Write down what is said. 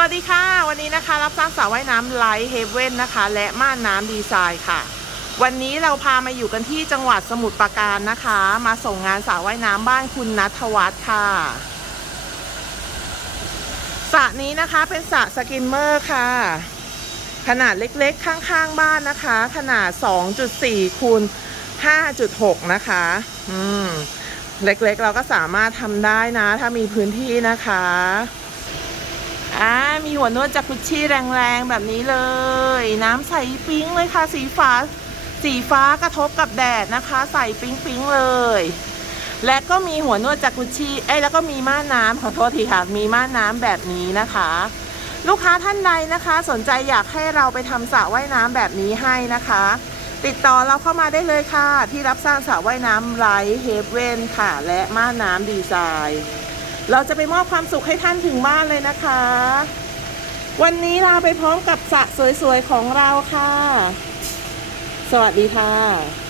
วัสดีค่ะ วันนี้นะคะ รับสร้างสระว่ายน้ำไลท์เฮเว่นนะคะ และม่านน้ำดีไซน์ค่ะ วันนี้เราพามาอยู่กันที่จังหวัดสมุทรปราการนะคะ มาส่งงานสระว่ายน้ำบ้านคุณนัทวัฒน์ค่ะสระนี้นะคะเป็นสระสกิมเมอร์ค่ะ ขนาดเล็กๆ ข้างๆบ้านนะคะ ขนาด 2.4คูณ5.6 นะคะ อืม เล็กๆ เราก็สามารถทำได้นะ ถ้ามีพื้นที่นะคะ อ่ามีหัวนวดจากุชชี่แรงๆแบบนี้เลย น้ำใสปิ๊งเลยค่ะสีฟ้า สีฟ้ากระทบกับแดดนะคะ ใสปิ๊งๆเลย และก็มีหัวนวดจากุชชี่เอ้ยแล้วก็มีม่านน้ำขอโทษทีค่ะ มีม่านน้ำแบบนี้นะคะ ลูกค้าท่านใดนะคะ สนใจอยากให้เราไปทำสระว่ายน้ำแบบนี้ให้นะคะ ติดต่อเราเข้ามาได้เลยค่ะ ที่รับสร้างสระว่ายน้ำไลท์เฮเว่นค่ะ และม่านน้ำดีไซน์ เราจะไปมอบความสุขให้ท่านถึงบ้านเลยนะคะ วันนี้ลาไปพร้อมกับสระสวยๆของเราค่ะ สวัสดีค่ะ